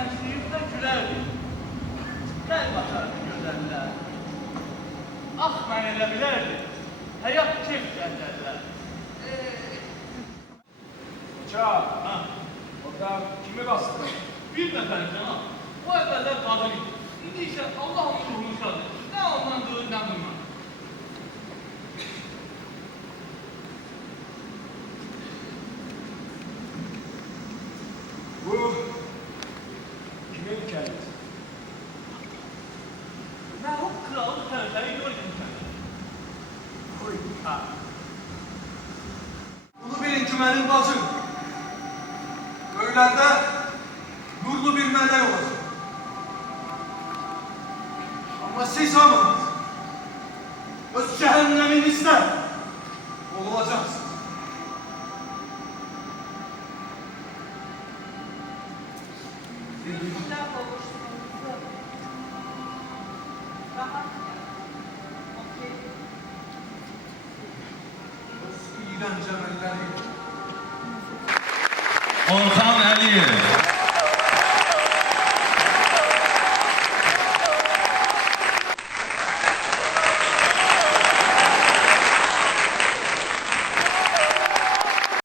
gençliğimde gülerdim. Gel bakardı gözəller. Ah mən elə bilərdim. Həyat keyf gəldərlər. Hoca, Ha, orada kimi bastı? bir nəfər cənab. O əvvəllər qadın idi. İndi isə Allah onun ruhunu şad etsin. Nə ondan duyur, nə bundan. Bu kimin hikayesi? Mən o kralın tərəfləri gördüm sənə. Oy. Ha. Bunu bilin ki benim bacım. Köylerde nurlu bir melek olacak. Ama siz hamınız öz cehenneminizde olacaksınız. Sizinle kavuştuğumuzu rahat okey. Öz iğrenç emelleri